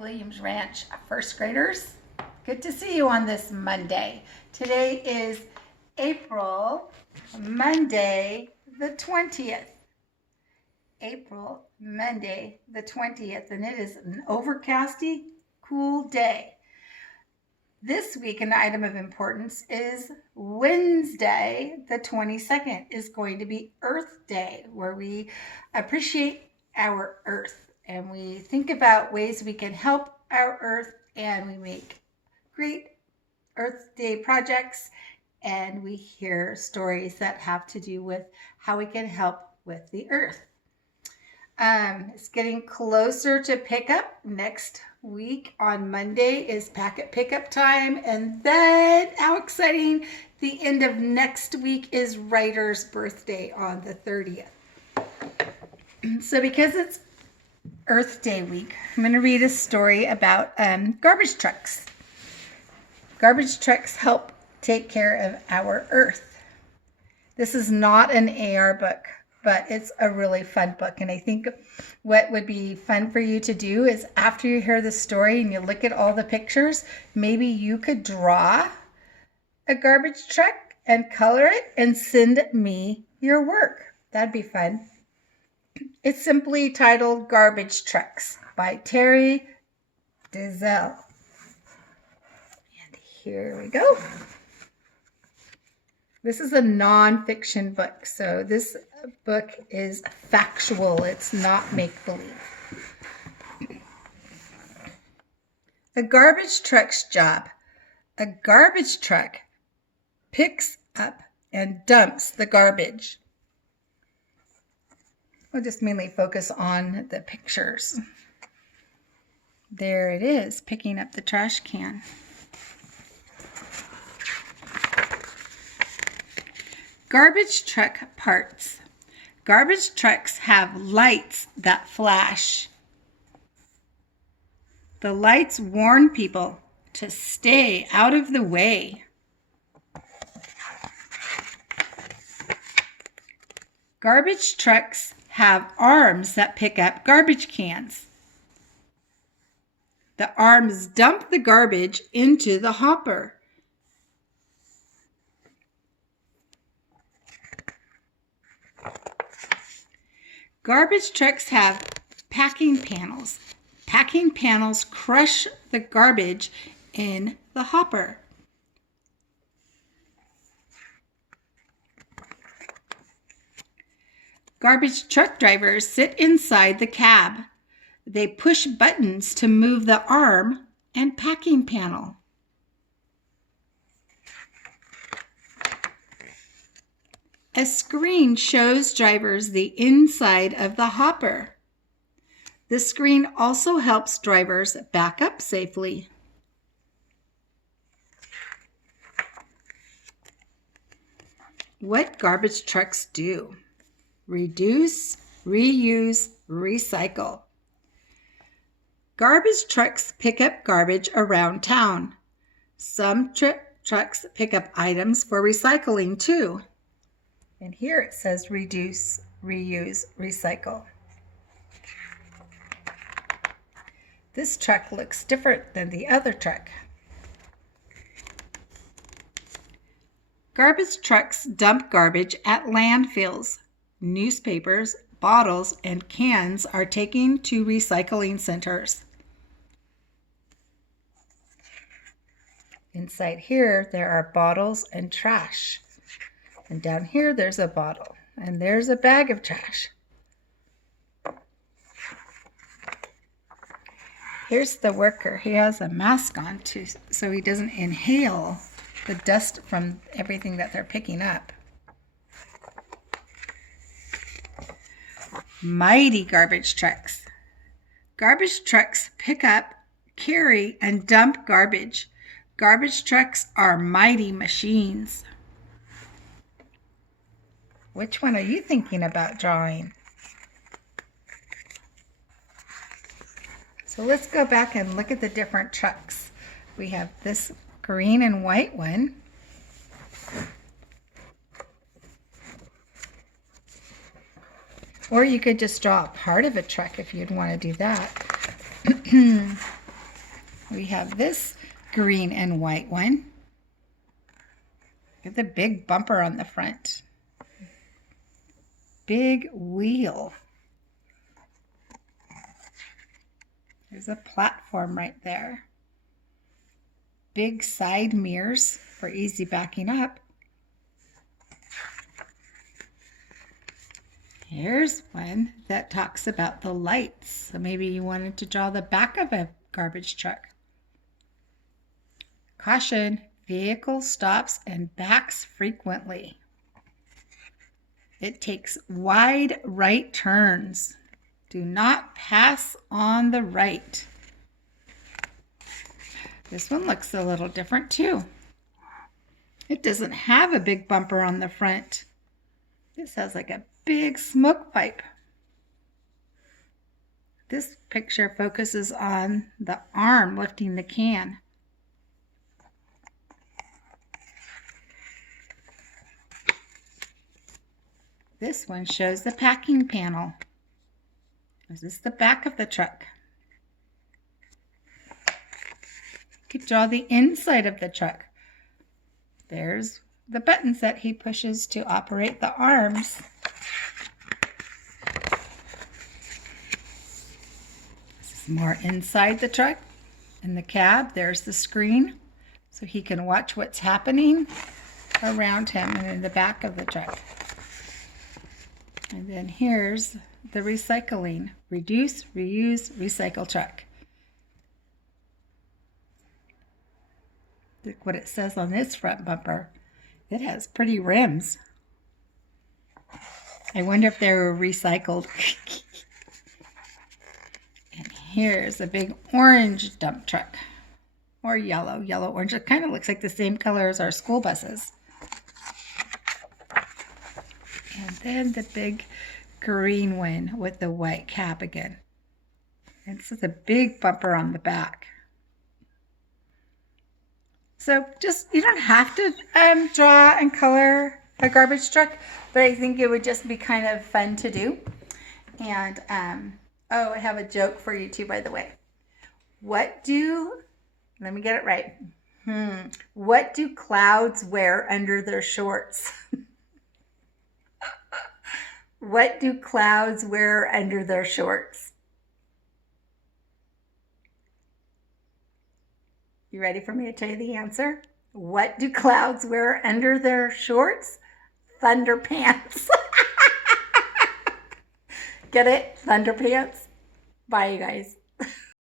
Williams Ranch first graders. Good to see you on this Monday. Today is Monday the 20th. Monday the 20th, and it is an overcasty, cool day. This week, an item of importance is Wednesday, the 22nd, is going to be Earth Day, where we appreciate our Earth and we think about ways we can help our Earth, and we make great Earth Day projects, and we hear stories that have to do with how we can help with the Earth. It's getting closer to pickup. Next week on Monday is packet pickup time. And then, how exciting, the end of next week is Writer's birthday on the 30th. So because it's Earth Day week, I'm going to read a story about garbage trucks. Garbage trucks help take care of our Earth. This is not an AR book, but it's a really fun book. And I think what would be fun for you to do is, after you hear the story and you look at all the pictures, maybe you could draw a garbage truck and color it and send me your work. That'd be fun. It's simply titled Garbage Trucks by Terry Dizel. And here we go. This is a nonfiction book, so this book is factual. It's not make-believe. A garbage truck's job. A garbage truck picks up and dumps the garbage. We'll just mainly focus on the pictures. There it is, picking up the trash can. Garbage truck parts. Garbage trucks have lights that flash. The lights warn people to stay out of the way. Garbage trucks have arms that pick up garbage cans. The arms dump the garbage into the hopper. Garbage trucks have packing panels. Packing panels crush the garbage in the hopper. Garbage truck drivers sit inside the cab. They push buttons to move the arm and packing panel. A screen shows drivers the inside of the hopper. The screen also helps drivers back up safely. What garbage trucks do: reduce, reuse, recycle. Garbage trucks pick up garbage around town. Some trucks pick up items for recycling too. And here it says reduce, reuse, recycle. This truck looks different than the other truck. Garbage trucks dump garbage at landfills. Newspapers, bottles, and cans are taken to recycling centers. Inside here, there are bottles and trash. And down here, there's a bottle. And there's a bag of trash. Here's the worker. He has a mask on too, so he doesn't inhale the dust from everything that they're picking up. Mighty garbage trucks. Garbage trucks pick up, carry, and dump garbage. Garbage trucks are mighty machines. Which one are you thinking about drawing? So let's go back and look at the different trucks. We have this green and white one. Or you could just draw a part of a truck if you'd want to do that. we have this green and white one. Look at the big bumper on the front. Big wheel. There's a platform right there. Big side mirrors for easy backing up. Here's one that talks about the lights. So maybe you wanted to draw the back of a garbage truck. Caution, vehicle stops and backs frequently. It takes wide right turns. Do not pass on the right. This one looks a little different too. It doesn't have a big bumper on the front. This has like a big smoke pipe. This picture focuses on the arm lifting the can. This one shows the packing panel. This is the back of the truck. You could draw the inside of the truck. There's the buttons that he pushes to operate the arms. This is more inside the truck. In the cab, there's the screen, so he can watch what's happening around him and in the back of the truck. And then here's the recycling. Reduce, reuse, recycle truck. Look what it says on this front bumper. It has pretty rims. I wonder if they were recycled. And here's a big orange dump truck. Or yellow, orange. It kind of looks like the same color as our school buses. And then the big green one with the white cap again. And this is a big bumper on the back. So you don't have to draw and color a garbage truck, but I think it would just be kind of fun to do. And, oh, I have a joke for you too, by the way. Let me get it right. What do clouds wear under their shorts? What do clouds wear under their shorts? You ready for me to tell you the answer? What do clouds wear under their shorts? Thunder pants. Get it? Thunder pants. Bye, you guys.